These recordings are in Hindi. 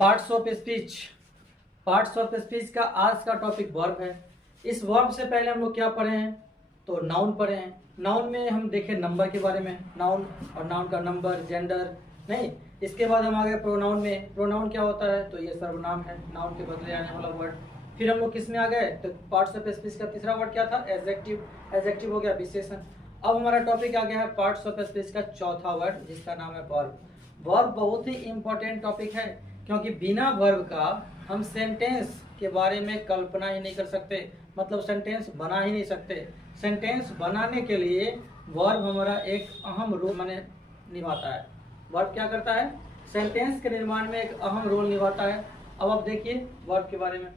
Parts of speech. Parts of speech का आज का टॉपिक वर्ब है। इस वर्ब से पहले हम लोग क्या पढ़े हैं, तो नाउन पढ़े हैं। नाउन में हम देखे नंबर के बारे में, नाउन और नाउन का नंबर, जेंडर नहीं। इसके बाद हम आ गए प्रोनाउन में। प्रोनाउन क्या होता है, तो ये सर्वनाम है, नाउन के बदले आने वाला वर्ड। फिर हम लोग किस में आ गए, तो पार्ट्स ऑफ स्पीच का तीसरा वर्ड क्या था, एडजेक्टिव। एडजेक्टिव हो गया विशेषण। अब हमारा टॉपिक आ गया है पार्ट्स ऑफ स्पीच का चौथा वर्ड, जिसका नाम है वर्ब। वर्ब बहुत ही इंपॉर्टेंट टॉपिक है, क्योंकि बिना वर्ब का हम सेंटेंस के बारे में कल्पना ही नहीं कर सकते, मतलब सेंटेंस बना ही नहीं सकते। सेंटेंस बनाने के लिए वर्ब हमारा एक अहम रोल माने निभाता है। वर्ब क्या करता है, सेंटेंस के निर्माण में एक अहम रोल निभाता है। अब आप देखिए वर्ब के बारे में।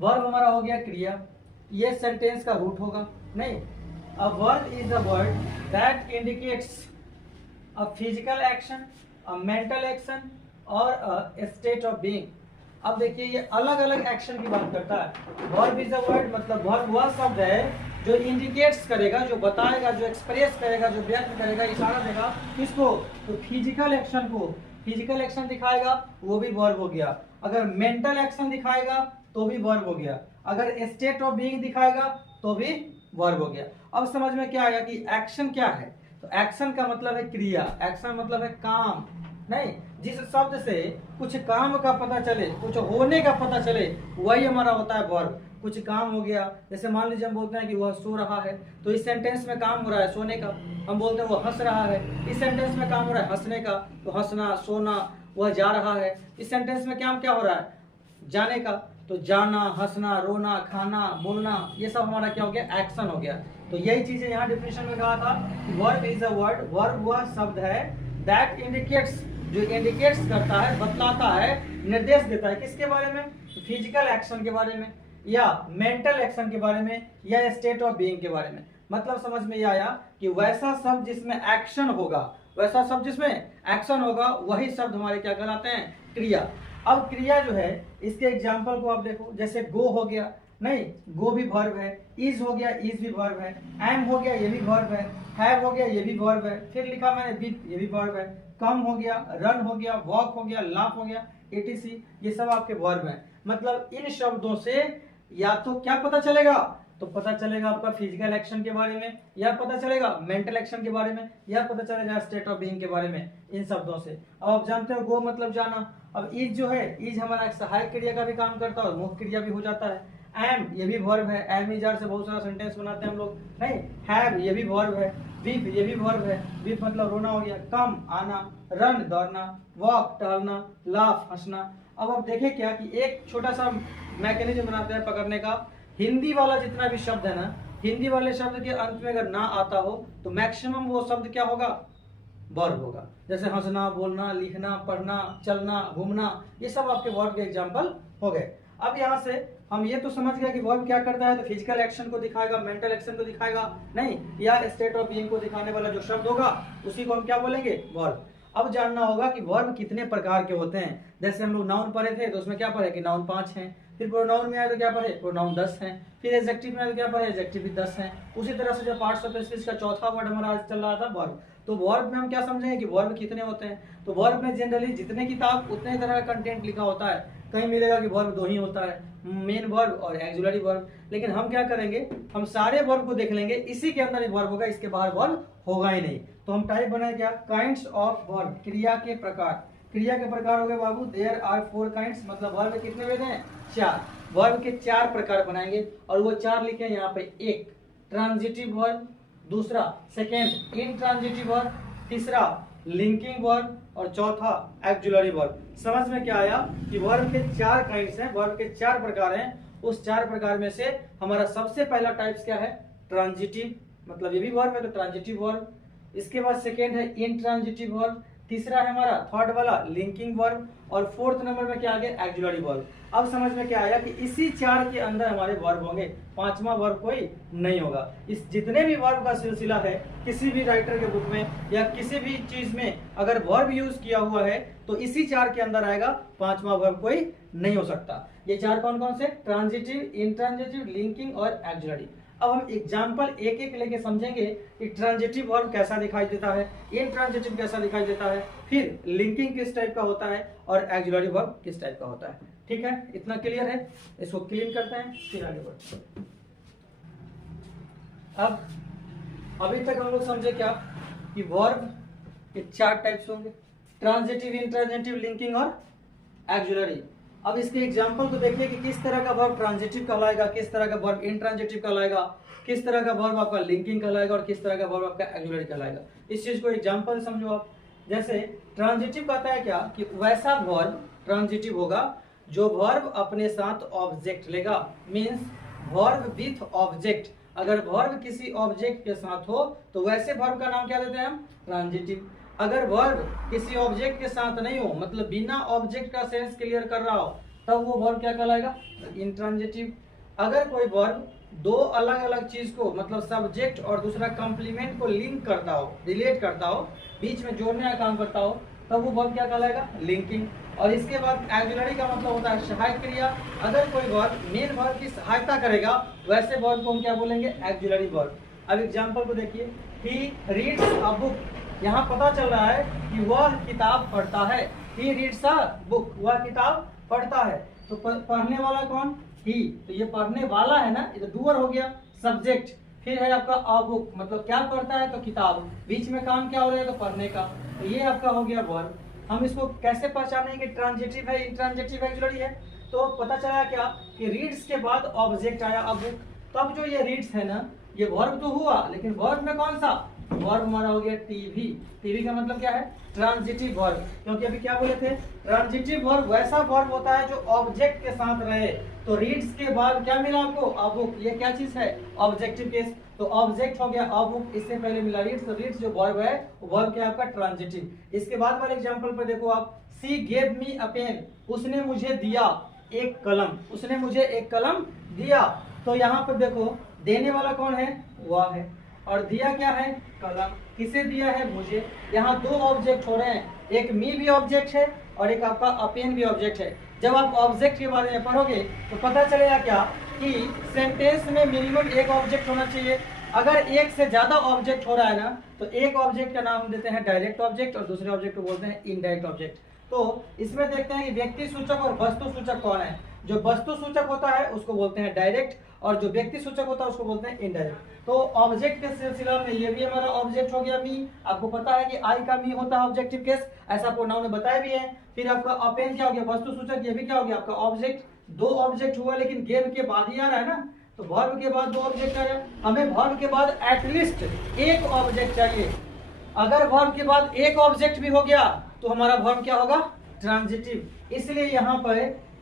वर्ब हमारा हो गया क्रिया, ये सेंटेंस का रूट होगा नहीं। A verb is a word that indicates a physical action, a mental action और a state of being। अब देखिए ये अलग अलग एक्शन की बात करता है। वर्ब इज अ वर्ड मतलब वर्ब वह शब्द है जो इंडिकेट्स करेगा, जो बताएगा, जो एक्सप्रेस करेगा, जो व्यक्त करेगा, इशारा देगा किसको, तो फिजिकल एक्शन को। फिजिकल एक्शन दिखाएगा वो भी वर्ब हो गया। अगर मेंटल एक्शन दिखाएगा तो भी वर्ब हो गया। अगर स्टेट ऑफ बीइंग दिखाएगा तो भी वर्ब हो गया। अब समझ में क्या आया कि एक्शन क्या है, तो एक्शन का मतलब है क्रिया, एक्शन मतलब है काम नहीं। जिस शब्द से कुछ काम का पता चले, कुछ होने का पता चले, वही हमारा होता है वर्ब। कुछ काम हो गया, जैसे मान लीजिए हम बोलते हैं कि वह सो रहा है, तो इस सेंटेंस में काम हो रहा है सोने का। हम बोलते हैं वो हंस रहा है, इस सेंटेंस में काम हो रहा है हंसने का, तो हंसना, सोना। वह जा रहा है, इस सेंटेंस में क्या हो रहा है, जाने का, तो जाना, हंसना, रोना, खाना, बोलना, ये सब हमारा क्या हो गया, एक्शन हो गया। तो यही चीजें यहाँ डिफिनेशन में कहा था, verb is a word, verb वह शब्द है दैट इंडिकेट्स, जो इंडिकेट्स करता है, बतलाता है, निर्देश देता है किसके बारे में, फिजिकल एक्शन के बारे में, या मेंटल एक्शन के बारे में, या स्टेट ऑफ बीइंग के बारे में। मतलब समझ में ये आया कि वैसा शब्द जिसमें एक्शन होगा, वैसा शब्द जिसमें एक्शन होगा, वही शब्द हमारे क्या कहलाते हैं, क्रिया। अब क्रिया जो है, इसके एग्जाम्पल को आप देखो, जैसे गो हो गया नहीं, गो भी वर्ब है। इज हो गया, इज भी वर्ब है। एम हो गया, ये भी वर्ब है। हैव हो गया, ये भी वर्ब है। फिर लिखा मैंने बी, ये भी वर्ब है। कम हो गया, रन हो गया, वॉक हो गया, लाफ हो गया, एटीसी, ये सब आपके वर्ब हैं। मतलब इन शब्दों से या तो क्या पता चलेगा, तो पता चलेगा आपका फिजिकल एक्शन के बारे में, या पता चलेगा मेंटल एक्शन के बारे में, या पता चलेगा स्टेट ऑफ बीइंग के बारे में, इन शब्दों से। अब आप जानते हो गो मतलब जाना। अब इज जो है, इज हमारा एक सहायक क्रिया का भी काम करता है और मुख्य क्रिया भी हो जाता है। एम ये भी वर्ब है, एम इज आर से बहुत सारा सेंटेंस बनाते हैं हम लोग नहीं। हैव ये भी वर्ब है। वीप ये भी वर्ब है, वीप मतलब रोना हो गया। कम आना, रन दौड़ना, वॉक टहलना, लाफ हंसना। अब आप देखें क्या कि एक छोटा सा मैकेनिज्म बनाते हैं पकड़ने का। हिंदी वाला जितना भी शब्द है ना, हिंदी वाले शब्द के अंत में अगर ना आता हो तो मैक्सिमम वो शब्द क्या होगा, वर्ब होगा। जैसे हंसना, बोलना, लिखना, पढ़ना, चलना, घूमना, ये सब आपके वर्ब के एग्जाम्पल हो गए। अब यहाँ से हम ये तो समझ गए कि वर्ब क्या करता है, तो फिजिकल एक्शन को दिखाएगा, मेंटल एक्शन को दिखाएगा नहीं, या स्टेट ऑफ बीइंग को दिखाने वाला जो शब्द होगा उसी को हम क्या बोलेंगे, वर्ब। अब जानना होगा कि वर्ब कितने प्रकार के होते हैं। जैसे हम लोग नाउन पढ़े थे तो उसमें क्या पढ़े कि नाउन 5 हैं। फिर प्रोनाउन में आए तो क्या पढ़े, प्रोनाउन 10 हैं। फिर एडजेक्टिव में आए तो क्या पढ़े, एडजेक्टिव भी 10 हैं। उसी तरह से जो पार्ट्स ऑफ स्पीच का चौथा वर्ड हमारा आज चल रहा था वर्ब। तो वर्ब में हम क्या समझेंगे कि वर्ब कितने होते हैं। तो वर्ब में जनरली जितने किताब उतने तरह का कंटेंट लिखा होता है। कहीं मिलेगा कि वर्ब 2 ही होता है, मेन वर्ब और एक्सुलरी वर्ब। लेकिन हम क्या करेंगे, हम सारे वर्ब को देख लेंगे, इसी के अंदर एक वर्ब होगा, इसके बाहर वर्ब होगा ही नहीं। तो हम टाइप बनाए क्या, काइंड्स ऑफ वर्ब, क्रिया के प्रकार। क्रिया के प्रकार हो गए बाबू, देयर आर 4 काइंड्स, मतलब वर्ब कितने वेद हैं, 4। वर्ब के 4 प्रकार बनाएंगे और वो 4 लिखे हैं यहाँ पे। एक ट्रांजिटिव वर्ब, दूसरा सेकेंड इंट्रांजिटिव वर्ब, तीसरा लिंकिंग वर्ब और चौथा एक्जुलरी वर्ब। समझ में क्या आया कि वर्ब के 4 काइंड्स हैं, वर्ब के 4 प्रकार हैं। उस 4 प्रकार में से हमारा सबसे पहला टाइप्स क्या है, ट्रांजिटिव, मतलब ये भी वर्ब है तो ट्रांजिटिव वर्ब। इसके बाद सेकेंड है इंट्रांजिटिव वर्ब, तीसरा है हमारा थर्ड वाला लिंकिंग वर्ब, और फोर्थ नंबर में क्या आ गया, एक्जुलरी वर्ब। अब समझ में क्या आया कि इसी 4 के अंदर हमारे वर्ब होंगे, 5वां वर्ब कोई नहीं होगा। इस जितने भी वर्ब का सिलसिला है, किसी भी राइटर के बुक में या किसी भी चीज में अगर वर्ब यूज किया हुआ है तो इसी 4 के अंदर आएगा, 5वां वर्ब कोई नहीं हो सकता। ये 4 कौन कौन से, ट्रांजिटिव, इंट्रांजिटिव, लिंकिंग और एक्जुलरी। अब हम एग्जाम्पल एक एक लेके समझेंगे कि ट्रांजिटिव वर्ब कैसा दिखाई देता है, इंट्रांजिटिव कैसा दिखाई देता है, फिर लिंकिंग किस टाइप का होता है और ऑक्सिलरी वर्ब किस टाइप का होता है। ठीक है, इतना क्लियर है? इसको क्लीन करते हैं फिर आगे बढ़ते हैं। अब अभी तक हम लोग समझे क्या कि वर्ब के 4 टाइप्स होंगे, ट्रांजिटिव, इंट्रांजिटिव, लिंकिंग और ऑक्सिलरी। अब इसके एग्जांपल को देखिए कि किस तरह का वर्ब ट्रांजिटिव कहलाएगा, किस तरह का वर्ब इंट्रांजिटिव कहलाएगा, किस तरह का वर्ब आपका लिंकिंग कहलाएगा और किस तरह का वर्ब आपका ऑक्सिलरी कहलाएगा। इस चीज को एग्जांपल समझो आप। जैसे ट्रांजिटिव कहता है क्या कि वैसा वर्ब ट्रांजिटिव होगा जो वर्ब अपने साथ ऑब्जेक्ट लेगा, मीन्स वर्ब विथ ऑब्जेक्ट। अगर वर्ब किसी ऑब्जेक्ट के साथ हो तो वैसे वर्ब का नाम क्या देते हैं हम? ट्रांजिटिव। अगर वर्ब किसी ऑब्जेक्ट के साथ नहीं हो, मतलब बिना ऑब्जेक्ट का सेंस क्लियर कर रहा हो, तब वो वर्ब क्या कहलाएगा? इंट्रांजिटिव। अगर कोई वर्ब दो अलग अलग चीज को, मतलब सब्जेक्ट और दूसरा कॉम्प्लीमेंट को लिंक करता हो, रिलेट करता हो, बीच में जोड़ने का काम करता हो, तब वो वर्ब क्या कहलाएगा? लिंकिंग। और इसके बाद ऑक्सिलरी का मतलब होता है सहायक क्रिया। अगर कोई वर्ब मेन वर्ब की सहायता करेगा वैसे वर्ब को हम क्या बोलेंगे? Auxiliary verb. अब एग्जांपल को देखिए, ही रीड्स अ बुक। यहाँ पता चल रहा है कि वह किताब पढ़ता है। ही रीड्स अ बुक, वह किताब पढ़ता है। तो पढ़ने वाला कौन? ही। तो ये पढ़ने वाला है ना, ये तो डूअर हो गया, सब्जेक्ट। फिर है आपका अ बुक, मतलब क्या पढ़ता है? तो किताब। बीच में काम क्या हो रहा है? तो पढ़ने का। तो ये आपका हो गया वर्ब। हम इसको कैसे पहचानेंगे ट्रांजिटिव है, इंट्रांजिटिव, ऑक्सिलरी है? तो पता चला क्या कि रीड्स के बाद ऑब्जेक्ट आया अ बुक। तब जो ये रीड्स है ना, ये वर्ब तो हुआ, लेकिन वर्ब में कौन सा? वर्ब हमारा हो गया टीवी। टीवी का मतलब क्या है? Transitive verb. क्योंकि अभी क्या बोले थे? ट्रांजिटिव वर्ब वैसा वर्ब होता है जो ऑब्जेक्ट के साथ रहे। तो रीड्स के बाद क्या मिला आपको? A book. ये क्या चीज है? Objective case. तो ऑब्जेक्ट हो गया अ बुक, इससे पहले मिला रीड्स। तो रीड्स जो वर्ब है वो वर्ब क्या है आपका? ट्रांजिटिव। इसके बाद वाले एग्जांपल पर देखो आप, सी गेव मी अ पेन। उसने मुझे दिया एक कलम। उसने मुझे एक कलम दिया। तो यहाँ पर देखो, देने वाला कौन है? वह है। और दिया क्या है? कलम। किसे दिया है? मुझे। यहाँ दो ऑब्जेक्ट हो रहे हैं, एक मी भी ऑब्जेक्ट है और एक आपका अपेन भी ऑब्जेक्ट है। जब आप ऑब्जेक्ट के बारे में पढ़ोगे तो पता चलेगा क्या कि सेंटेंस में मिनिमम एक ऑब्जेक्ट होना चाहिए। अगर एक से ज्यादा ऑब्जेक्ट हो रहा है ना, तो एक ऑब्जेक्ट का नाम हम देते हैं डायरेक्ट ऑब्जेक्ट और दूसरे ऑब्जेक्ट को बोलते हैं इनडायरेक्ट ऑब्जेक्ट। तो इसमें देखते हैं कि व्यक्ति सूचक और वस्तु सूचक कौन है। जो वस्तु सूचक होता है उसको बोलते हैं डायरेक्ट और जो व्यक्ति सूचक होता है उसको बोलते हैं इनडायरेक्ट। तो ऑब्जेक्ट के सिलसिला में ये भी हमारा ऑब्जेक्ट हो गया मी। आपको पता है कि आई का मी होता है ऑब्जेक्टिव केस, ऐसा प्रोनाउन ने बताया भी है। फिर आपका अपेन क्या हो गया? वस्तु सूचक। ये भी क्या हो गया? आपका ऑब्जेक्ट। दो ऑब्जेक्ट हुआ, लेकिन गेव के बाद ही आ रहा है ना, तो वर्ब के बाद दो ऑब्जेक्ट आ रहा है। हमें वर्ब के बाद एटलीस्ट एक ऑब्जेक्ट चाहिए। अगर वर्ब के बाद एक ऑब्जेक्ट भी हो गया तो हमारा वर्ब क्या होगा? ट्रांजिटिव। इसलिए यहाँ पर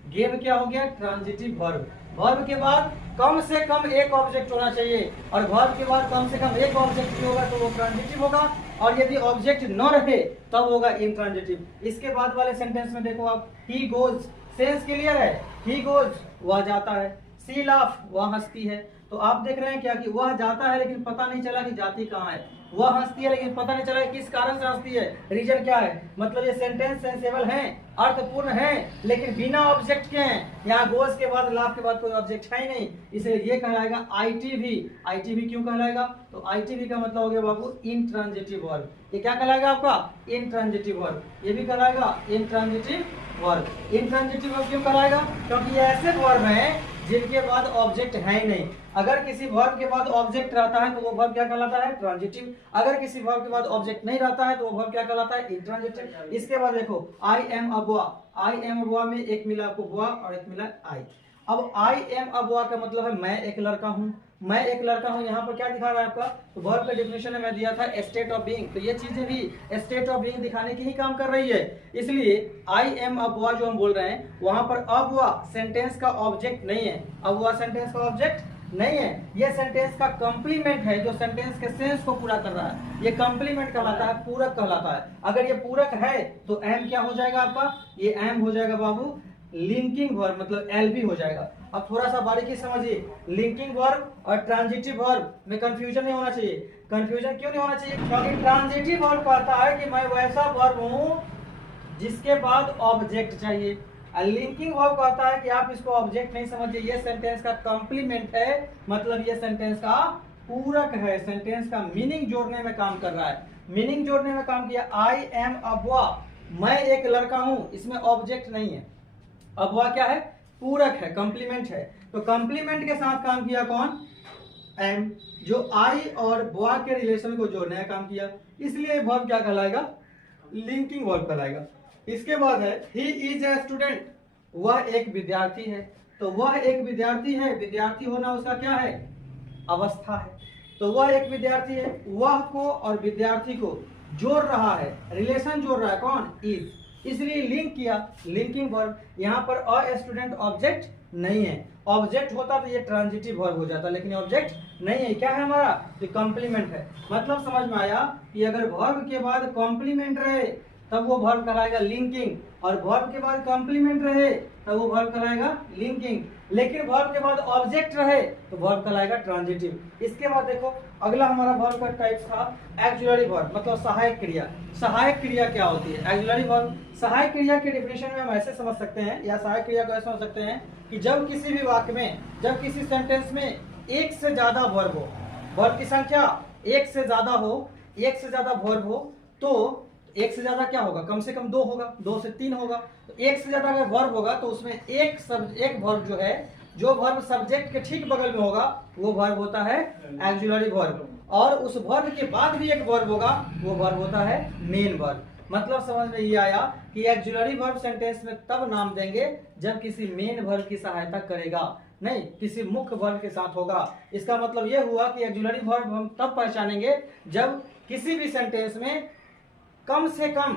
गेव क्या हो गया? Transitive verb. वर्ब के बाद कम से कम एक ऑब्जेक्ट होना चाहिए और वर्ब के बाद कम से कम एक ऑब्जेक्ट भी होगा तो वो ट्रांजिटिव होगा, और यदि ऑब्जेक्ट न रहे तब होगा इंट्रांजिटिव। इसके बाद वाले सेंटेंस में देखो आप, ही गोज। सेंस क्लियर है? ही गोज, वह जाता है। सी लाफ, वह हंसती है। तो आप देख रहे हैं क्या कि वह जाता है लेकिन पता नहीं चला कि जाती कहाँ है। वह हंसती है लेकिन पता नहीं चला किस कारण से हंसती है, रीजन क्या है। मतलब ये सेंटेंस सेंसेबल है, अर्थपूर्ण है, लेकिन बिना ऑब्जेक्ट के हैं। यहाँ गोज के बाद लाफ के बाद कोई ऑब्जेक्ट है ही नहीं, इसलिए ये कहलाएगा आईटीवी। आईटीवी क्यों कहलाएगा? तो आईटीवी का मतलब हो गया बाबू इंट्रांजिटिव वर्ब। ये क्या कहलाएगा आपका? Intransitive verb. ये भी कहलाएगा इंट्रांजिटिव वर्ब। इंट्रांजिटिव वर्ब क्यों कहलाएगा? क्योंकि ये ऐसे वर्ब हैं जिनके बाद ऑब्जेक्ट है ही नहीं। अगर किसी वर्ब के बाद ऑब्जेक्ट रहता है तो वो वर्ब क्या कहलाता है? ट्रांजिटिव। अगर किसी वर्ब के बाद ऑब्जेक्ट नहीं रहता है तो वो वर्ब क्या कहलाता है? इंट्रांजिटिव। इसके बाद देखो, I am a boy. I am a boy में एक मिला आपको बॉय और एक मिला आई। अब आई एम अ बॉय का मतलब है मैं एक लड़का हूँ। मैं एक लड़का हूँ, यहाँ पर क्या दिखा रहा है आपका? तो वर्ब का डेफिनेशन में मैं दिया था स्टेट ऑफ बीइंग। तो ये चीजें भी स्टेट ऑफ बीइंग दिखाने की ही काम कर रही है। इसलिए आई एम अ बॉय जो हम बोल रहे हैं, वहां पर अब वह सेंटेंस का ऑब्जेक्ट नहीं है। अब वह सेंटेंस का ऑब्जेक्ट नहीं है, ये सेंटेंस का कॉम्प्लीमेंट है जो सेंटेंस के सेंस को पूरा कर रहा है। ये कॉम्प्लीमेंट कहलाता है, पूरक कहलाता है। अगर ये पूरक है तो एम क्या हो जाएगा आपका? ये एम हो जाएगा बाबू लिंकिंग वर्ब, मतलब एलबी हो जाएगा। अब थोड़ा सा बारीकी समझिए, लिंकिंग वर्ब और ट्रांजिटिव वर्ब में कंफ्यूजन नहीं होना चाहिए। कंफ्यूजन क्यों नहीं होना चाहिए? क्योंकि ट्रांजिटिव वर्ब कहता है कि मैं वैसा वर्ब हूं जिसके बाद ऑब्जेक्ट चाहिए। लिंकिंग वर्ब कहता है कि आप इसको ऑब्जेक्ट नहीं समझिए, ये सेंटेंस का कॉम्प्लीमेंट है, मतलब ये सेंटेंस का पूरक है, सेंटेंस का मीनिंग जोड़ने में काम कर रहा है। मीनिंग जोड़ने में काम किया, आई एम अ बॉय, मैं एक लड़का हूं, इसमें ऑब्जेक्ट नहीं है। अब वह क्या है, पूरक है, कॉम्प्लीमेंट है। तो कॉम्प्लीमेंट के साथ काम किया कौन, एम, जो आई और बॉय के रिलेशन को जोड़ने का काम किया, इसलिए वर्ब क्या कहलाएगा, लिंकिंग वर्ब कहलाएगा। इसके बाद है ही इज ए स्टूडेंट, वह एक विद्यार्थी है। तो वह एक विद्यार्थी है, विद्यार्थी होना उसका क्या है, अवस्था है। तो वह एक विद्यार्थी है, वह को और विद्यार्थी को जोड़ रहा है, रिलेशन जोड़ रहा है कौन, इज, इसलिए लिंक किया, लिंकिंग वर्ब। यहाँ पर अ स्टूडेंट ऑब्जेक्ट नहीं है, ऑब्जेक्ट होता तो ये ट्रांजिटिव वर्ब हो जाता, लेकिन ऑब्जेक्ट नहीं है, क्या है हमारा, तो कॉम्प्लीमेंट है। मतलब समझ में आया कि अगर वर्ब के बाद कॉम्प्लीमेंट रहे तब वो वर्ब कहलाएगा लिंकिंग, और वर्ब के बाद कॉम्प्लीमेंट रहे तब वो वर्ब कहलाएगा लिंकिंग, लेकिन वर्ब के बाद ऑब्जेक्ट रहे तो वर्ब कहलाएगा ट्रांजिटिव। इसके बाद देखो अगला हमारा वर्ब का टाइप था एक्जुलरी वर्ब, मतलब सहायक क्रिया। सहायक क्रिया क्या होती है, एक्जुलरी वर्ब। सहायक क्रिया के डिफिनेशन में हम ऐसे समझ सकते हैं, या सहायक क्रिया को ऐसे समझ सकते हैं कि जब किसी भी वाक्य में, जब किसी सेंटेंस में एक से ज्यादा वर्ब हो, वर्ब की संख्या एक से ज्यादा हो, एक से ज्यादा वर्ब हो, तो एक से ज्यादा क्या होगा, कम से कम दो होगा, दो से तीन होगा। तो एक से ज्यादा अगर वर्ब होगा तो उसमें एक वर्ब जो है, जो वर्ब सब्जेक्ट के ठीक बगल में होगा वो वर्ब होता है एक्जुलरी वर्ब, और उस वर्ब के बाद भी एक वर्ब होगा, वो वर्ब होता है मेन वर्ब। मतलब समझ में ये आया कि एक्जुलरी वर्ब सेंटेंस में तब नाम देंगे जब किसी मेन वर्ब की सहायता करेगा, नहीं किसी मुख्य वर्ब के साथ होगा। इसका मतलब ये हुआ कि एक्जुलरी वर्ब हम तब पहचानेंगे जब किसी भी सेंटेंस में कम से कम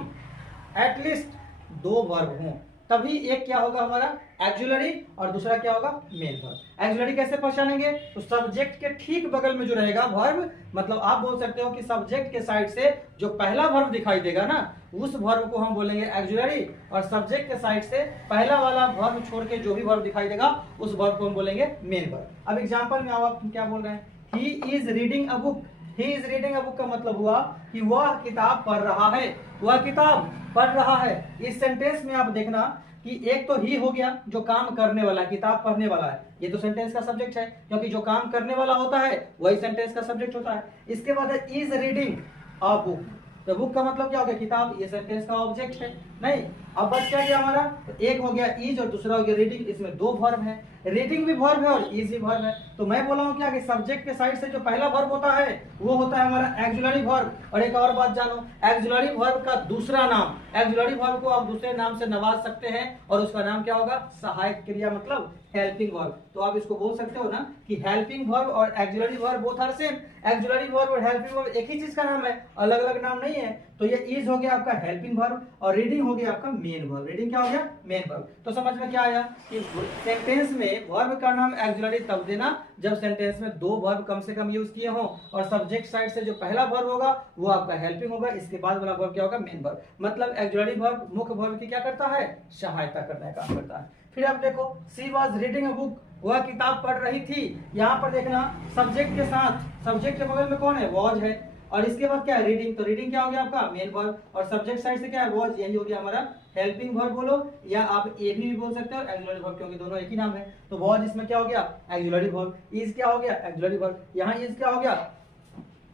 एटलीस्ट दो वर्ब हों, तभी एक क्या होगा हमारा एक्जुलरी और दूसरा क्या होगा मेन वर्ब। एक्जुलरी कैसे पहचानेंगे, तो सब्जेक्ट के ठीक बगल में जो रहेगा वर्ब, मतलब आप बोल सकते हो कि सब्जेक्ट के साइड से जो पहला वर्ब दिखाई देगा ना, उस वर्ब को हम बोलेंगे एक्जुलरी, और सब्जेक्ट के साइड से पहला वाला वर्ब छोड़ के जो भी वर्ब दिखाई देगा उस वर्ब को हम बोलेंगे मेन वर्ब। अब एग्जाम्पल में आप क्या बोल रहे हैं, he is reading a book. He is reading a book का मतलब हुआ कि वह किताब पढ़ रहा है, वह किताब पढ़ रहा है। इस सेंटेंस में आप देखना कि एक तो ही हो गया जो काम करने वाला है, किताब पढ़ने वाला है, ये तो सेंटेंस का सब्जेक्ट है, क्योंकि जो काम करने वाला होता है वही सेंटेंस का सब्जेक्ट होता है। इसके बाद है इज रीडिंग अ बुक, तो बुक का मतलब क्या हो गया, किताब, ये सेंटेंस का ऑब्जेक्ट है, नहीं। अब बच क्या गया हमारा, तो एक हो गया इज और दूसरा हो गया रीडिंग, इसमें दो वर्ब है, रीडिंग भी वर्ब है और इज भी वर्ब है। तो मैं बोला हूं क्या कि सब्जेक्ट के साइड से जो पहला वर्ब होता है वो होता है हमारा एक्जुलरी वर्ब। और एक और बात जानो, एक्जुलरी वर्ब का दूसरा नाम, एक्जुलरी वर्ब को आप दूसरे नाम से नवाज सकते हैं और उसका नाम क्या होगा, सहायक क्रिया, मतलब हेल्पिंग वर्ब। तो आप इसको बोल सकते हो ना कि हेल्पिंग वर्ब और auxiliary verb both are same. Auxiliary verb और हेल्पिंग वर्ब एक ही चीज का नाम है, अलग अलग नाम नहीं है। तो ये इज हो गया आपका हेल्पिंग वर्ब और रीडिंग हो गया आपका मेन वर्ब। रीडिंग क्या हो गया, मेन वर्ब। तो समझ में क्या आया कि सेंटेंस में वर्ब का नाम एक्जुलरी तब देना जब सेंटेंस में दो वर्ब कम से कम यूज किए हों, और सब्जेक्ट साइड से जो पहला वर्ब होगा वो आपका हेल्पिंग होगा, इसके बाद वाला वर्ब क्या होगा, मेन वर्ब। मतलब एक्जुलरी वर्ब मुख्य वर्ब की क्या करता है, सहायता करने का काम करता है। फिर आप देखो सी वॉज रीडिंग अ बुक, वह किताब पढ़ रही थी। यहाँ पर देखना सब्जेक्ट के साथ, सब्जेक्ट के बगल में कौन है, वॉज है, और इसके बाद क्या है रीडिंग। तो रीडिंग क्या हो गया आपका मेन वर्ब, और सब्जेक्ट साइड से क्या है वॉज, यही हो गया हमारा हेल्पिंग वर्ब बोलो, या आप ए भी बोल सकते हो एक्जुलरी वर्ब, क्योंकि दोनों एक ही नाम है। तो वॉज इसमें क्या हो गया एक्जुलरी वर्ब, इज क्या हो गया एक्जुलरी वर्ब, यहाँ इज क्या हो गया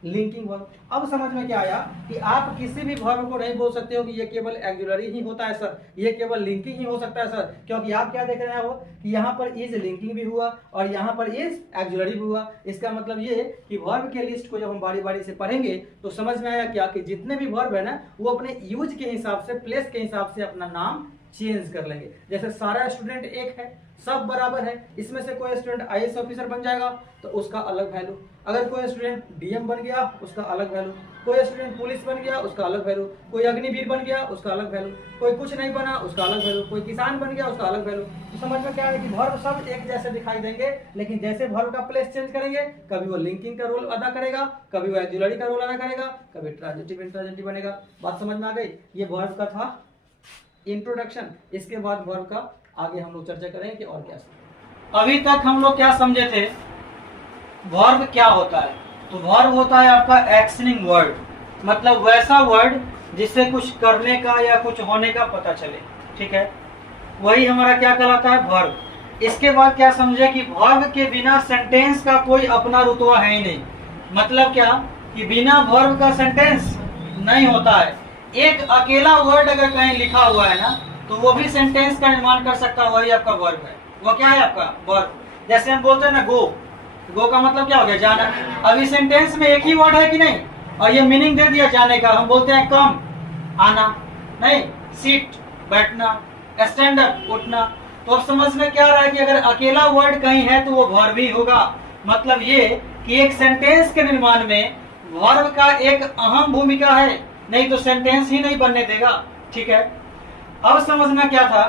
लिंकिंग वर्ब। अब समझ में क्या आया कि आप किसी भी वर्ब को नहीं बोल सकते हो कि ये केवल एक्जुलरी ही होता है सर, ये केवल लिंकिंग ही हो सकता है सर, क्योंकि आप क्या देख रहे हैं वो कि यहाँ पर इज लिंकिंग भी हुआ और यहाँ पर इज एक्जुलरी भी हुआ। इसका मतलब ये कि वर्ब के लिस्ट को जब हम बारी बारी से पढ़ेंगे तो समझ में आया क्या कि जितने भी वर्ब है ना वो अपने यूज के हिसाब से, प्लेस के हिसाब से अपना नाम चेंज कर लेंगे। जैसे सारा स्टूडेंट एक है, सब बराबर है, इसमें से कोई स्टूडेंट आईएएस ऑफिसर बन जाएगा तो उसका अलग वैल्यू, अगर कोई स्टूडेंट डीएम बन गया उसका अलग वैल्यू, कोई स्टूडेंट पुलिस बन गया उसका अलग वैल्यू, कोई अग्निवीर बन गया उसका अलग वैल्यू, कोई कुछ नहीं बना उसका अलग वैल्यू, कोई किसान बन गया उसका अलग वैल्यू। तो समझ में क्या है कि वर्ब सब एक जैसे दिखाई देंगे, लेकिन जैसे वर्ब का प्लेस चेंज करेंगे, कभी वो लिंकिंग का रोल अदा करेगा, कभी वो एक्जुलरी का रोल अदा करेगा, कभी ट्रांजिटिव इंट्रांजिटिव बनेगा। बात समझ में आ गई, ये वर्ब का था इंट्रोडक्शन। इसके बाद वर्ब का आगे हम लोग चर्चा करेंगे कि और क्या। अभी तक हम लोग क्या समझे थे, वर्ब क्या होता है, तो वर्ब होता है आपका एक्शनिंग वर्ड, मतलब वैसा वर्ड जिससे कुछ करने का या कुछ होने का पता चले, ठीक है। वही हमारा क्या कहलाता है, वर्ब। इसके बाद क्या समझे कि वर्ब के बिना सेंटेंस का कोई अपना रुतबा है ही नहीं। मतलब क्या कि बिना वर्ब का सेंटेंस नहीं होता है। एक अकेला वर्ड अगर कहीं लिखा हुआ है ना तो वो भी सेंटेंस का निर्माण कर सकता है, वही आपका वर्ब है। वो क्या है आपका वर्ब। जैसे हम बोलते हैं ना गो, गो का मतलब क्या हो गया, जाना। अभी सेंटेंस में एक ही वर्ड है कि नहीं, और ये मीनिंग दे दिया जाने का। हम बोलते हैं कम, आना, नहीं सीट, बैठना, स्टैंड अप, उठना। तो अब समझ में क्या आ रहा है कि अगर अकेला वर्ड कहीं है तो वो वर्ब ही होगा। मतलब ये कि एक सेंटेंस के निर्माण में वर्ब का एक अहम भूमिका है, नहीं तो सेंटेंस ही नहीं बनने देगा। ठीक है, अब समझना क्या था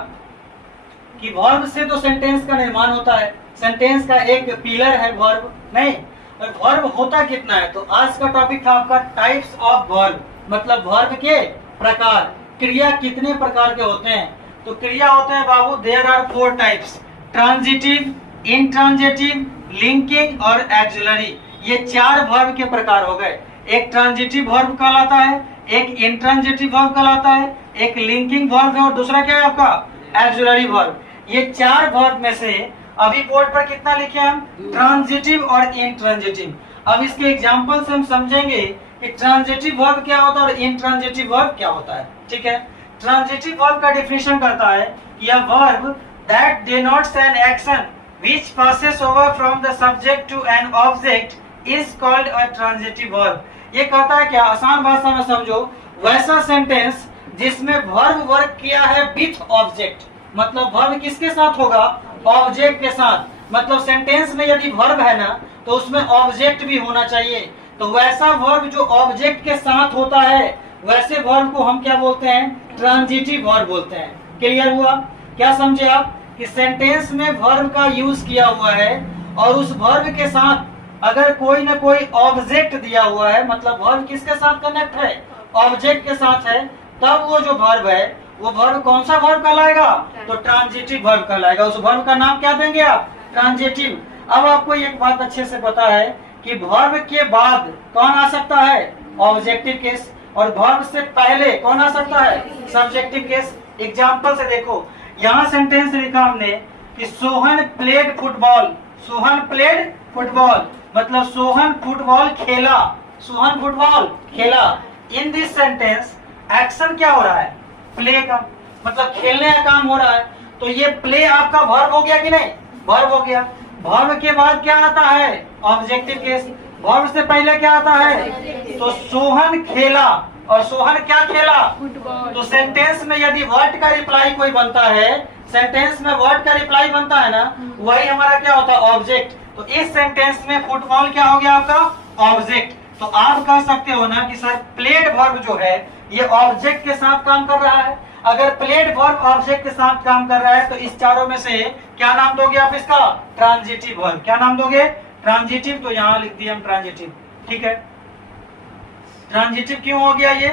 कि वर्ब से तो सेंटेंस का निर्माण होता है, सेंटेंस का एक पिलर है वर्ब, नहीं। और वर्ब होता कितना है, तो आज का टॉपिक था आपका टाइप्स ऑफ वर्ब, मतलब वर्ब के प्रकार, क्रिया कितने प्रकार के होते हैं। तो क्रिया होते हैं बाबू, there are 4 types, transitive, intransitive, linking और एक्सिलरी। ये 4 वर्ब के प्रकार हो गए। एक ट्रांजिटिव वर्ब कहलाता है, एक इंट्रांजिटिव वर्ब कहलाता है, एक लिंकिंग वर्ब है और दूसरा क्या है आपका एक्सिलरी वर्ब। ये 4 वर्ब में से अभी बोर्ड पर कितना लिखे हम, ट्रांजिटिव और इंट्रांजिटिव। अब इसके एग्जांपल से हम समझेंगे कि ट्रांजिटिव वर्ब क्या होता है और इंट्रांजिटिव वर्ब क्या होता है। ठीक है, ट्रांजिटिव वर्ब का डिफिनेशन करता है कि a verb that denotes an action which passes over from the subject to an object is called a transitive verb. ये कहता है क्या, आसान भाषा में समझो, वैसा सेंटेंस जिसमें वर्ब वर्क किया है विथ ऑब्जेक्ट। मतलब वर्ब किसके साथ होगा, ऑब्जेक्ट के साथ। मतलब सेंटेंस में यदि वर्ब है ना तो उसमें ऑब्जेक्ट भी होना चाहिए। तो वैसा वर्ब जो ऑब्जेक्ट के साथ होता है वैसे वर्ब को हम क्या बोलते हैं, ट्रांजिटिव वर्ब बोलते हैं। क्लियर हुआ, क्या समझे आप कि सेंटेंस में वर्ब का यूज किया हुआ है और उस वर्ब के साथ अगर कोई ना कोई ऑब्जेक्ट दिया हुआ है, मतलब वर्ब किसके साथ कनेक्ट है, ऑब्जेक्ट के साथ है, तब वो जो वर्ब है वो वर्ब कौन सा वर्ब कहलाएगा, तो ट्रांजिटिव वर्ब कहलाएगा। उस वर्ब का नाम क्या देंगे आप, ट्रांजिटिव। अब आपको एक बात अच्छे से पता है कि वर्ब के बाद कौन आ सकता है, ऑब्जेक्टिव केस, और वर्ब से पहले कौन आ सकता है, सब्जेक्टिव केस। एग्जांपल से देखो, यहाँ सेंटेंस लिखा हमने कि Sohan played football. Sohan played football मतलब सोहन फुटबॉल खेला, सोहन फुटबॉल खेला। इन दिस सेंटेंस एक्शन क्या हो रहा है, प्ले का, मतलब खेलने का काम हो रहा है। तो ये प्ले आपका वर्ब हो गया कि नहीं, वर्ब हो गया। वर्ब के बाद क्या आता है, ऑब्जेक्टिव केस। वर्ब से पहले क्या आता है, तो सोहन खेला, और सोहन क्या खेला, फुटबॉल। तो सेंटेंस में यदि वर्ड का रिप्लाई कोई बनता है, सेंटेंस में वर्ड का रिप्लाई बनता है ना, वही हमारा क्या होता है, ऑब्जेक्ट। तो इस सेंटेंस में फुटबॉल क्या हो गया आपका, ऑब्जेक्ट। तो आप कह सकते हो ना कि सर प्लेड वर्ब जो है ये ऑब्जेक्ट के साथ काम कर रहा है। अगर प्लेड वर्ब ऑब्जेक्ट के साथ काम कर रहा है तो इस चारों में से क्या नाम दोगे आप इसका, ट्रांजिटिव वर्ब। क्या नाम दोगे, ट्रांजिटिव। तो यहाँ लिख दिया हम ट्रांजिटिव। ठीक है, ट्रांजिटिव क्यों हो गया ये,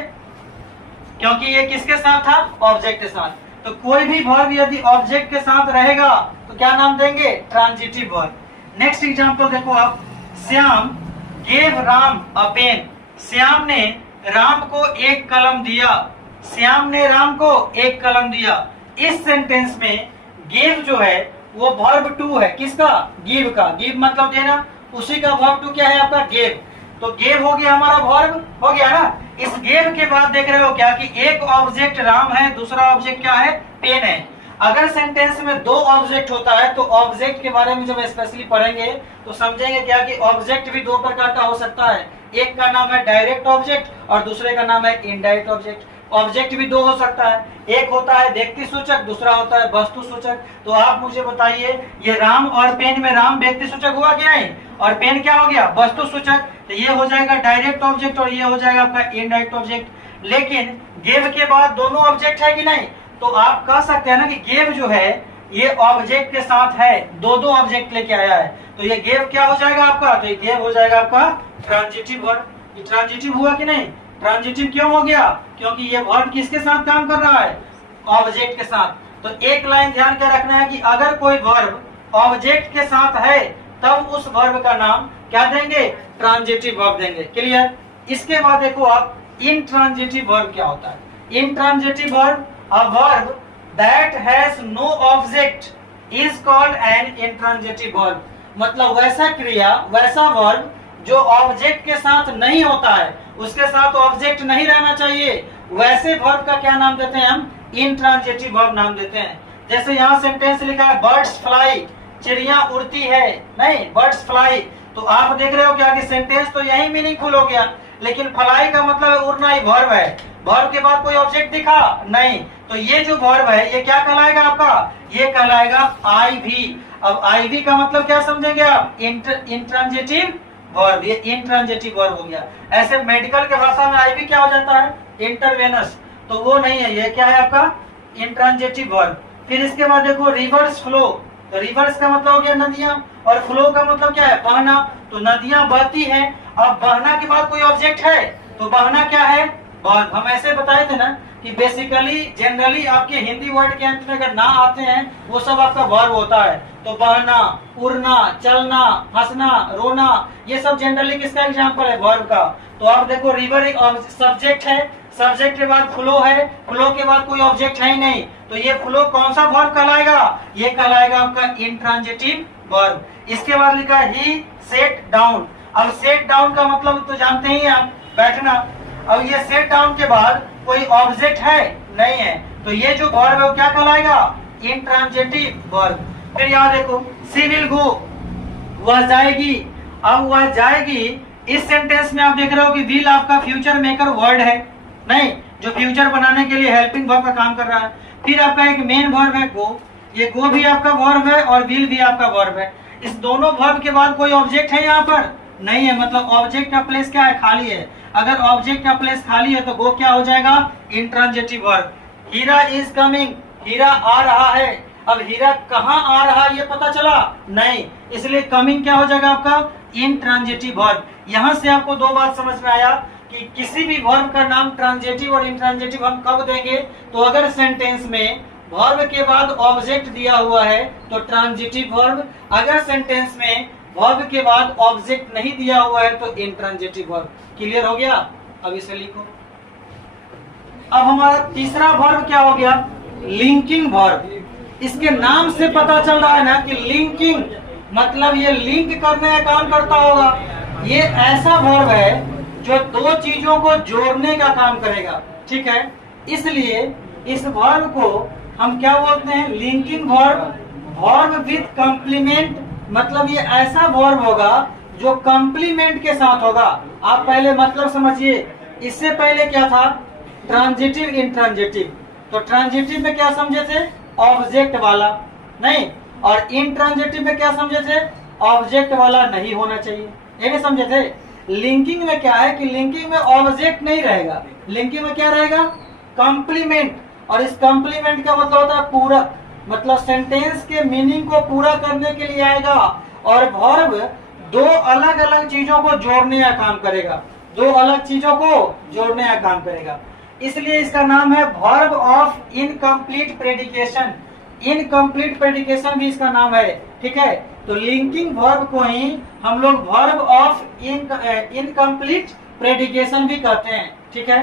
क्योंकि ये किसके साथ था, ऑब्जेक्ट के साथ। तो कोई भी वर्ब यदि ऑब्जेक्ट के साथ रहेगा तो क्या नाम देंगे, ट्रांजिटिव वर्ब। नेक्स्ट एग्जांपल देखो आप, श्याम गेव राम अ पेन। श्याम ने राम को एक कलम दिया, श्याम ने राम को एक कलम दिया। इस सेंटेंस में गिव जो है वो वर्ब टू है, किसका, गिव का। गिव मतलब देना, उसी का वर्ब टू क्या है आपका, गिव। तो गिव हो गया हमारा वर्ब, हो गया ना। इस गिव के बाद देख रहे हो क्या कि एक ऑब्जेक्ट राम है, दूसरा ऑब्जेक्ट क्या है, पेन है। अगर सेंटेंस में 2 ऑब्जेक्ट होता है तो ऑब्जेक्ट के बारे में जब स्पेशली पढ़ेंगे तो समझेंगे क्या कि ऑब्जेक्ट भी 2 प्रकार का हो सकता है। एक का नाम है डायरेक्ट ऑब्जेक्ट और दूसरे का नाम है इनडायरेक्ट ऑब्जेक्ट। ऑब्जेक्ट भी 2 हो सकता है, एक होता है व्यक्ति सूचक, दूसरा होता है वस्तु सूचक। तो आप मुझे बताइए, ये राम और पेन में राम व्यक्ति सूचक हुआ कि नहीं, और पेन क्या हो गया, वस्तु सूचक। तो ये हो जाएगा डायरेक्ट ऑब्जेक्ट और ये हो जाएगा आपका इनडायरेक्ट ऑब्जेक्ट। लेकिन गिव के बाद दोनों ऑब्जेक्ट है कि नहीं, तो आप कह सकते हैं ना कि गिव जो है ये ऑब्जेक्ट के साथ है, 2 ऑब्जेक्ट लेके आया है। तो ये गिव क्या हो जाएगा आपका, तो ये गिव हो जाएगा आपका ट्रांजिटिव वर्ब। ये ट्रांजिटिव हुआ कि नहीं, ट्रांजिटिव क्यों हो गया, क्योंकि ये वर्ब किसके साथ काम कर रहा है, ऑब्जेक्ट के साथ। तो एक लाइन ध्यान क्या रखना है कि अगर कोई वर्ब ऑब्जेक्ट के साथ है तब उस वर्ब का नाम क्या देंगे, ट्रांजिटिव वर्ब देंगे। क्लियर। इसके बाद देखो आप, इनट्रांजिटिव वर्ब क्या होता है। Intransitive verb, a verb that has no object is called an intransitive verb. मतलब वैसा क्रिया, वैसा वर्ब जो ऑब्जेक्ट के साथ नहीं होता है, उसके साथ ऑब्जेक्ट नहीं रहना चाहिए, वैसे वर्ब का क्या नाम देते हैं हम? इंट्रांजिटिव वर्ब नाम देते हैं। जैसे यहाँ सेंटेंस लिखा है बर्ड्स फ्लाई, चिड़िया उड़ती है, नहीं बर्ड्स फ्लाई, तो आप देख रहे हो क्या कि सेंटेंस तो यही मीनिंगफुल हो गया, लेकिन फ्लाई का मतलब उड़ना ही वर्ब है, वर्ब के बाद कोई ऑब्जेक्ट दिखा नहीं, तो ये जो वर्ब है ये क्या कहलाएगा आपका? ये कहलाएगा आईवी। अब आईवी का मतलब क्या समझेंगे आप? इंट्रांजिटिव वर्ब, ये इंट्रांजिटिव वर्ब हो गया। ऐसे मेडिकल के भाषा में आईवी क्या हो जाता है? इंटरवेनस, तो वो नहीं है, ये क्या है आपका? Intransitive verb. फिर इसके बाद देखो रिवर्स फ्लो, तो रिवर्स का मतलब हो गया नदियां, और फ्लो का मतलब क्या है? बहना, तो नदियां बहती हैं। अब बहना के बाद कोई ऑब्जेक्ट है, तो बहना क्या है? वर्ब। हम ऐसे बताए थे ना कि बेसिकली जनरली आपके हिंदी वर्ड के अंत में अगर ना आते हैं वो सब आपका वर्ब होता है। तो बहना, उड़ना, चलना, हंसना, रोना, ये सब जनरली किसका एग्जांपल है? वर्ब का। तो आप देखो रिवर एक सब्जेक्ट है, सब्जेक्ट के बाद फ्लो है, फ्लो के बाद कोई ऑब्जेक्ट है ही नहीं, तो ये फ्लो कौन सा वर्ब कहलाएगा? ये कहलाएगा आपका इंट्रांजिटिव वर्ब। इसके बाद लिखा ही सेट डाउन। अब सेट डाउन का मतलब तो जानते ही आप, बैठना। अब ये सेट डाउन के बाद कोई ऑब्जेक्ट है नहीं है, तो ये जो वर्ब है वो क्या कहलाएगा? Intransitive verb. फिर यहाँ देखो शी विल गो, वह जाएगी। अब वह जाएगी, इस सेंटेंस में आप देख रहे हो कि विल आपका फ्यूचर मेकर वर्ड है, नहीं, जो फ्यूचर बनाने के लिए हेल्पिंग वर्ब का काम कर रहा है। फिर आपका एक मेन वर्ब है गो, ये गो भी आपका वर्ब है और विल भी आपका वर्ब है। इस दोनों वर्ब के बाद कोई ऑब्जेक्ट है यहाँ पर? नहीं है, मतलब ऑब्जेक्ट का प्लेस क्या है? खाली है। अगर ऑब्जेक्ट का प्लेस खाली है तो गो क्या हो जाएगा? Intransitive verb. Hira is coming, Hira आ रहा है। अब हीरा कहाँ आ रहा है ये पता चला? नहीं, इसलिए कमिंग क्या हो जाएगा आपका? Intransitive verb. यहाँ से आपको दो बात समझ में आया कि किसी भी वर्ब का नाम ट्रांजिटिव और इंट्रांजिटिव हम कब देंगे? तो अगर सेंटेंस में वर्ब के बाद ऑब्जेक्ट दिया हुआ है तो ट्रांजिटिव वर्ब, अगर सेंटेंस में वर्ब के बाद ऑब्जेक्ट नहीं दिया हुआ है तो इंट्रांजिटिव वर्ब। क्लियर हो गया? अब इसे लिखो। अब हमारा तीसरा वर्ब क्या हो गया? Linking verb. इसके नाम से पता चल रहा है ना कि लिंकिंग मतलब ये लिंक करने का काम करता होगा। ये ऐसा वर्ब है जो दो चीजों को जोड़ने का काम करेगा, ठीक है? इसलिए इस वर्ब को हम क्या बोलते हैं? Linking verb. Verb with complement, मतलब ये ऐसा वर्ब होगा जो कंप्लीमेंट के साथ होगा। आप पहले मतलब समझिए, इससे पहले क्या था? Transitive, intransitive. तो ट्रांजिटिव में क्या समझे थे? ऑब्जेक्ट वाला, नहीं, और इंट्रांजिटिव में क्या समझे थे? ऑब्जेक्ट वाला नहीं होना चाहिए, ये नहीं समझे थे? लिंकिंग में क्या है कि लिंकिंग में ऑब्जेक्ट नहीं रहेगा, लिंकिंग में क्या रहेगा? कंप्लीमेंट। और इस कंप्लीमेंट का मतलब होता है पूरक, मतलब सेंटेंस के मीनिंग को पूरा करने के लिए आएगा। और वर्ब दो अलग अलग चीजों को जोड़ने का काम करेगा, दो अलग चीजों को जोड़ने का काम करेगा। इसलिए इसका नाम है वर्ब ऑफ इनकम्प्लीट प्रेडिकेशन। इनकम्प्लीट प्रेडिकेशन भी इसका नाम है, ठीक है? तो लिंकिंग वर्ब को ही हम लोग वर्ब ऑफ इनकम्प्लीट प्रेडिकेशन भी कहते हैं, ठीक है?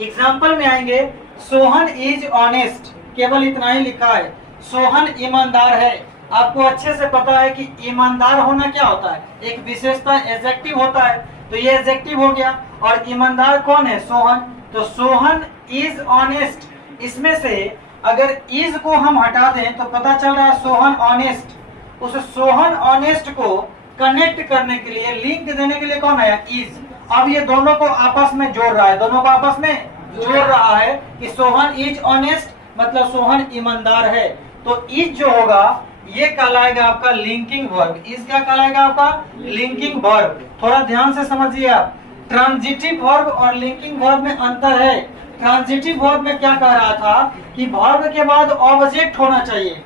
एग्जाम्पल में आएंगे, सोहन इज ऑनेस्ट, केवल इतना ही लिखा है। सोहन ईमानदार है। आपको अच्छे से पता है कि ईमानदार होना क्या होता है? एक विशेषता एडजेक्टिव होता है, तो ये एडजेक्टिव हो गया। और ईमानदार कौन है? सोहन। तो सोहन इज ऑनेस्ट, इसमें से अगर इज को हम हटा दें तो पता चल रहा है सोहन ऑनेस्ट। उस सोहन ऑनेस्ट को कनेक्ट करने के लिए, लिंक देने के लिए कौन आया? इज। अब ये दोनों को आपस में जोड़ रहा है, दोनों को आपस में जोड़ रहा है कि सोहन इज ऑनेस्ट, मतलब सोहन ईमानदार है। तो इज जो होगा ये कहलाएगा आपका लिंकिंग वर्ब। इज क्या कहलाएगा आपका? Linking verb. थोड़ा ध्यान से समझिए आप, ट्रांजिटिव वर्ब और लिंकिंग वर्ब में अंतर है। ट्रांजिटिव वर्ब में क्या कह रहा था कि वर्ब के बाद ऑब्जेक्ट होना चाहिए,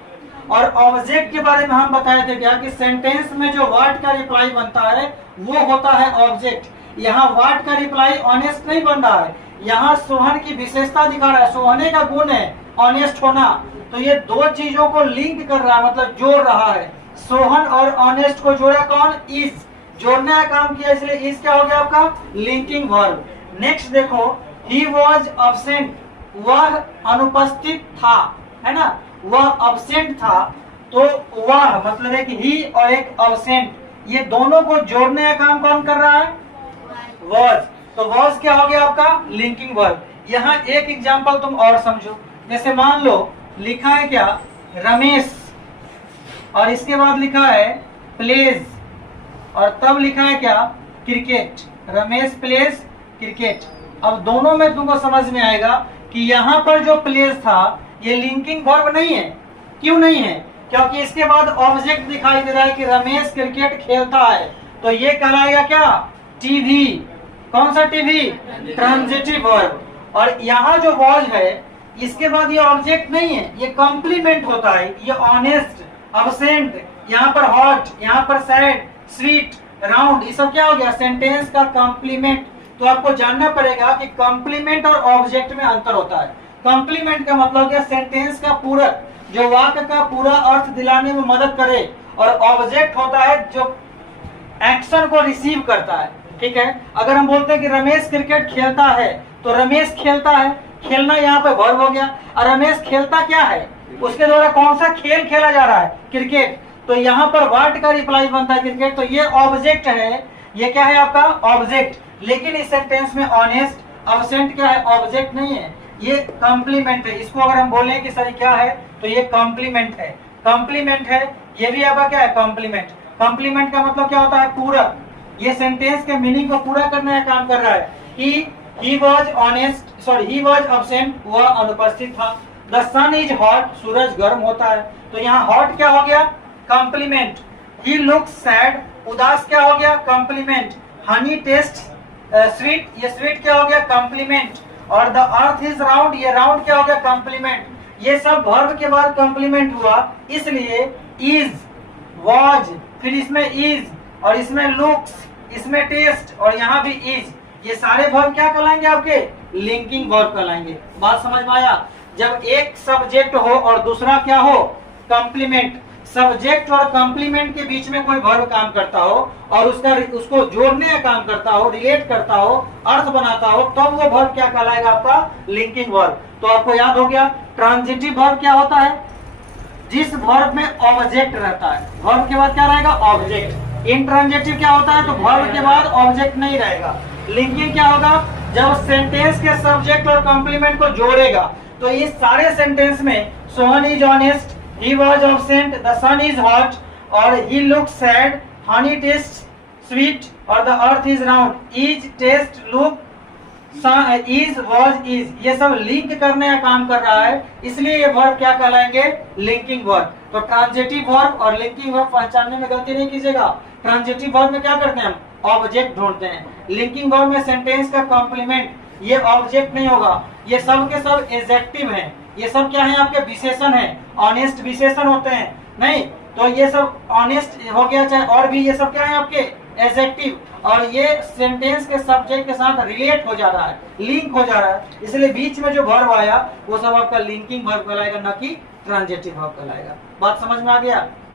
और ऑब्जेक्ट के बारे में हम बताए थे क्या कि सेंटेंस में जो वर्ड का रिप्लाई बनता है वो होता है ऑब्जेक्ट। यहाँ वर्ड का रिप्लाई ऑनेस्ट नहीं बन रहा है, यहाँ सोहन की विशेषता दिखा रहा है, सोहने का गुण है ऑनेस्ट होना। तो ये दो चीजों को लिंक कर रहा है, मतलब जोड़ रहा है। सोहन और ऑनेस्ट को जोड़ा कौन? इज। जोड़ने का काम किया, इसलिए इज क्या हो गया आपका? Linking verb. नेक्स्ट देखो, ही वॉज अब्सेंट, वह अनुपस्थित था, है ना, वह अब्सेंट था, तो वह मतलब एक ही और एक अब्सेंट, ये दोनों को जोड़ने का काम कौन कर रहा है? वॉज। तो वॉज क्या हो गया आपका? Linking verb. यहाँ एक एग्जांपल तुम और समझो, जैसे मान लो लिखा है क्या? रमेश, और इसके बाद लिखा है प्लेज, और तब लिखा है क्या? क्रिकेट। Ramesh pledge cricket. अब दोनों में तुमको समझ में आएगा कि यहाँ पर जो प्लेज था ये लिंकिंग वर्ब नहीं है। क्यों नहीं है? क्योंकि इसके बाद ऑब्जेक्ट दिखाई दे रहा है कि रमेश क्रिकेट खेलता है, तो ये कहलाएगा क्या? टीवी। कौन सा टीवी? Transitive verb. और यहाँ जो वॉज है इसके बाद ये ऑब्जेक्ट नहीं है, ये कॉम्प्लीमेंट होता है। ये ऑनेस्ट, अब्सेंट, यहाँ पर हॉट, यहाँ पर सैड, स्वीट, राउंड, ये सब क्या हो गया? सेंटेंस का कॉम्प्लीमेंट। तो आपको जानना पड़ेगा कि कॉम्प्लीमेंट और ऑब्जेक्ट में अंतर होता है। कॉम्प्लीमेंट का मतलब क्या? सेंटेंस का पूरक, जो वाक्य का पूरा अर्थ दिलाने में मदद करे, और ऑब्जेक्ट होता है जो एक्शन को रिसीव करता है। ठीक है, अगर हम बोलते हैं कि रमेश क्रिकेट खेलता है, तो रमेश खेलता है, खेलना यहाँ पे वर्ब हो गया। और रमेश खेलता क्या है? उसके द्वारा कौन सा खेल खेला जा रहा है? क्रिकेट। तो यहाँ पर व्हाट का रिप्लाई बनता है? क्रिकेट। तो ये ऑब्जेक्ट है, ये क्या है आपका? ऑब्जेक्ट। लेकिन इस सेंटेंस में ऑनेस्ट, अब्सेंट क्या है? ऑब्जेक्ट नहीं है, ये कॉम्प्लीमेंट है। इसको अगर हम बोले कि सर क्या है, तो ये कॉम्प्लीमेंट है। कॉम्प्लीमेंट है, ये भी आपका क्या है? कॉम्प्लीमेंट। कॉम्प्लीमेंट का मतलब क्या होता है? पूरक। ये सेंटेंस के मीनिंग को पूरा करने का काम कर रहा है कि he was absent, वह अनुपस्थित था। The sun is hot, सूरज गर्म होता है। तो यहाँ hot क्या हो गया? कॉम्प्लीमेंट। He looks sad, उदास क्या हो गया? कॉम्प्लीमेंट। Honey tastes sweet, ये sweet क्या हो गया? कॉम्प्लीमेंट। और the earth is round, ये round क्या हो गया? कॉम्प्लीमेंट। ये सब वर्ब के बाद कॉम्प्लीमेंट हुआ, इसलिए is, was, फिर इसमें is, और इसमें looks, इसमें taste, और यहाँ भी is, ये सारे वर्ब क्या कहलाएंगे? आपके लिंकिंग वर्ब कहलाएंगे। बात समझ में आया? जब एक सब्जेक्ट हो और दूसरा क्या हो? कॉम्प्लीमेंट। सब्जेक्ट और कॉम्प्लीमेंट के बीच में कोई वर्ब काम करता हो और उसको जोड़ने का काम करता हो, रिलेट करता हो, अर्थ बनाता हो, तब वो वर्ब क्या कहलाएगा? आपका लिंकिंग वर्ब। तो आपको याद हो गया ट्रांजिटिव वर्ब क्या होता है? जिस वर्ब में ऑब्जेक्ट रहता है, वर्ब के बाद क्या रहेगा? ऑब्जेक्ट। इंट्रांजिटिव क्या होता है? तो वर्ब के बाद ऑब्जेक्ट नहीं रहेगा। लिंकिंग क्या होगा? जब सेंटेंस के सब्जेक्ट और कॉम्प्लीमेंट को जोड़ेगा। तो इस सारे सेंटेंस में Sohan is honest, he was absent, the sun is hot, और he looks sad, honey taste sweet, और the earth is round, is taste look, is was is, ये सब लिंक करने का काम कर रहा है, इसलिए ये वर्ब क्या कहलाएंगे? Linking verb. तो ट्रांजिटिव वर्ब और लिंकिंग वर्ब पहचानने में गलती नहीं कीजिएगा। ट्रांजिटिव वर्ब में क्या करते हैं हम? ऑब्जेक्ट ढूंढते हैं। लिंकिंग वर्ब में सेंटेंस का कॉम्प्लीमेंट, ये ऑब्जेक्ट नहीं होगा, ये सब के सब एडजेक्टिव हैं। ये सब क्या है? आपके विशेषण है। ऑनेस्ट विशेषण होते हैं नहीं, तो ये सब ऑनेस्ट हो गया, चाहे और भी, ये सब क्या है? आपके एडजेक्टिव, और ये सेंटेंस के सब्जेक्ट के साथ रिलेट हो जा रहा है, लिंक हो जा रहा है, इसलिए बीच में जो वर्ब आया वो सब आपका लिंकिंग वर्ब कहलाएगा, ना कि ट्रांजिटिव वर्ब कहलाएगा। बात समझ में आ गया?